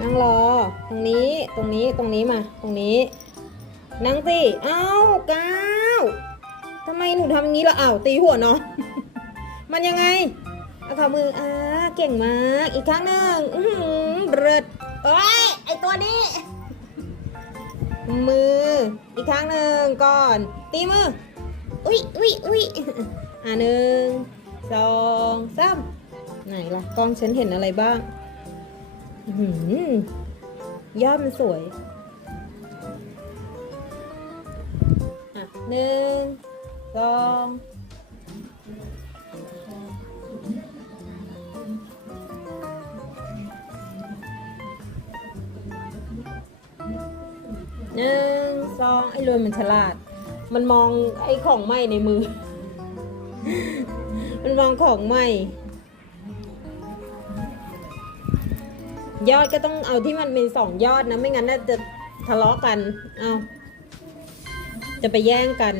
นั่งรอ ตรงนี้ ตรงนี้ ตรงนี้มา ตรงนี้ นั่งสิ เอ้าก้าวทำไมหนูทำอย่างนี้ล่ะอ้าวตีหัวเนาะ มันยังไงเอาขามืออ่าเก่งมาก อีกครั้งหนึ่งอื้อหือเบิดเอ้ย ไอตัวนี้ มือ อีกครั้งหนึ่งก่อน ตีมือ อุ้ยอุ้ยอุ้ยอ่าหนึ่งสองสามไหนล่ะกล้องฉันเห็นอะไรบ้าง ยอดมันสวยอะหนึ่งสองหนึ่งสองไอ้รวยมันฉลาด มันมองไอ้ของไหมในมือ มันมองของไหม ยอดก็ต้องเอาที่มันเป็นสองยอดนะ ไม่งั้นน่าจะทะเลาะกัน เอาจะไปแย่งกัน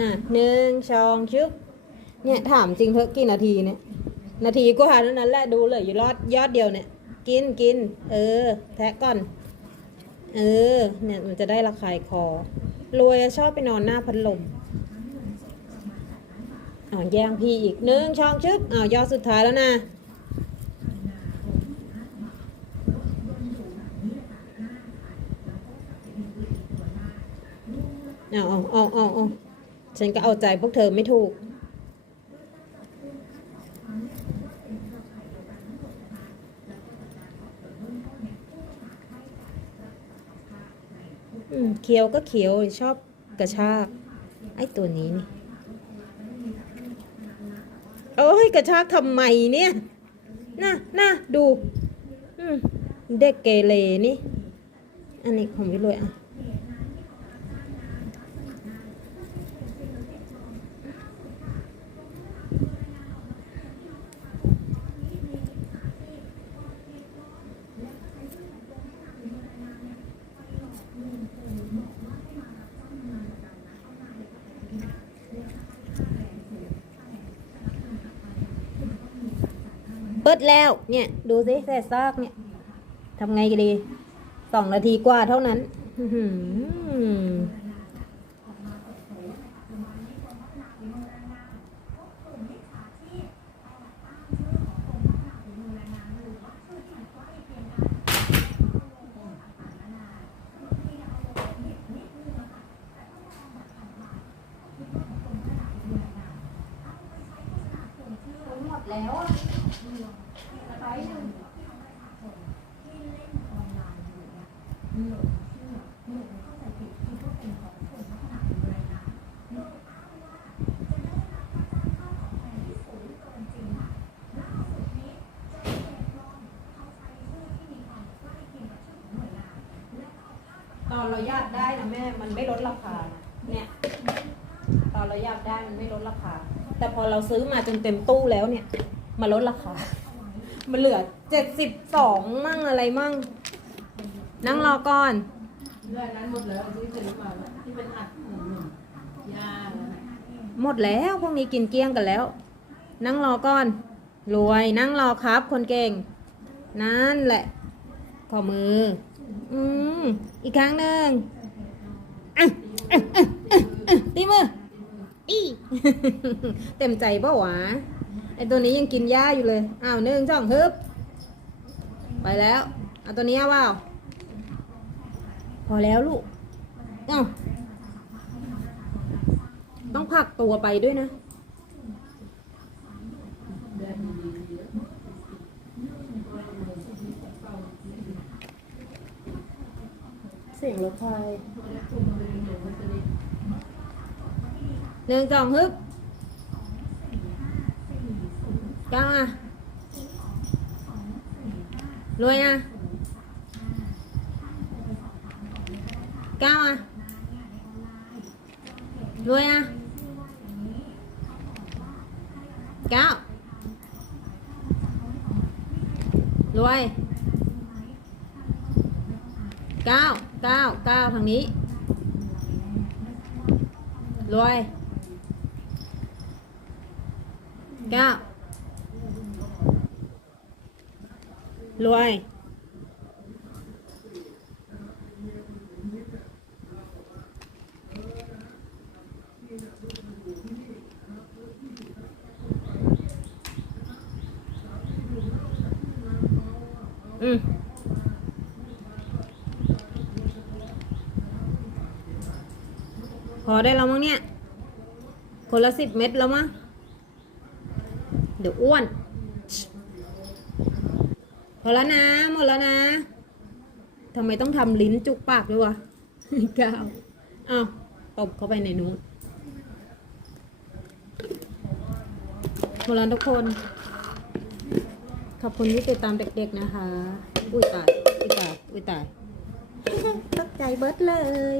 อะหนึ่งสองชึบเนี่ยถามจริงเพิ่กี่นาทีเนี่ย นาทีกว่าเท่านั้นแหละดูเลยอยู่รอดยอดเดียวเนี่ย กินกิน เออ แทะก่อน เออ เนี่ยมันจะได้ระคายคอ รวยชอบไปนอนหน้าพัดลม อ้าวแย่งพี่อีกหนึ่งช่องชึบอ้าวยอดสุดท้ายแล้วนะเอาเอาเอาเอาเอาฉันก็เอาใจพวกเธอไม่ถูก อืมเคี้ยวก็เคี้ยวชอบกระชาก ไอ้ตัวนี้นี่ โอ้ยกระชากทำไมเนี่ยน่ะน่ะดูอืมเด็กเกเรนี่ อันนี้ของพี่รวยอะ เปิดแล้ว เนี่ย ดูสิแส่ซากเนี่ยทำไงกันดีสองนาทีกว่าเท่านั้น อนเราอยากได้นะแม่ มันไม่ลดราคานะเนี่ย ตอนเราอยากได้มันไม่ลดราคา แต่พอเราซื้อมาจนเต็มตู้แล้วเนี่ยมาลดราคา มันเหลือเจ็ดสิบสองมั่งอะไรมั่ง นั่งรอก่อน เรื่องนั้นหมดแล้วที่ซื้อมาที่เป็นอัดหนึ่งยาแล้วนะหมดแล้วพวกนี้กินเกลี้ยงกันแล้ว นั่งรอก่อน รวยนั่งรอครับ คนเก่ง นั่นแหละ ขอมือ อืม อีกครั้งหนึ่งอะอะอะอะอะตีมืออีเต็มใจปะวะไอตัวนี้ยังกินหญ้าอยู่เลย อ้าวหนึ่งสองฮึบ ไปแล้ว เอาตัวนี้เอาเปล่าพอแล้วลูกอ้าวต้องผลักตัวไปด้วยนะ เดือนดีๆเยอะ เสียงรถไฟหนึ่งสองฮึบก้าวอะรวยอะก้าวอะรวยอะก้าวรวยเก้า เก้าเก้าทางนี้รวยเก้ารวยอืม พอได้แล้วมั้งเนี่ย คนละสิบเม็ดแล้วมั้ง เดี๋ยวอ้วน พอแล้วนะ หมดแล้วนะ ทำไมต้องทำลิ้นจุกปากด้วยวะก้าวอ้าวตบเข้าไปในนู้นหมดแล้วทุกคน ขอบคุณที่ติดตามเด็กๆนะคะ อุ้ยตาย อุ้ยตาย อุ้ยตายตกใจเบิร์ดเลย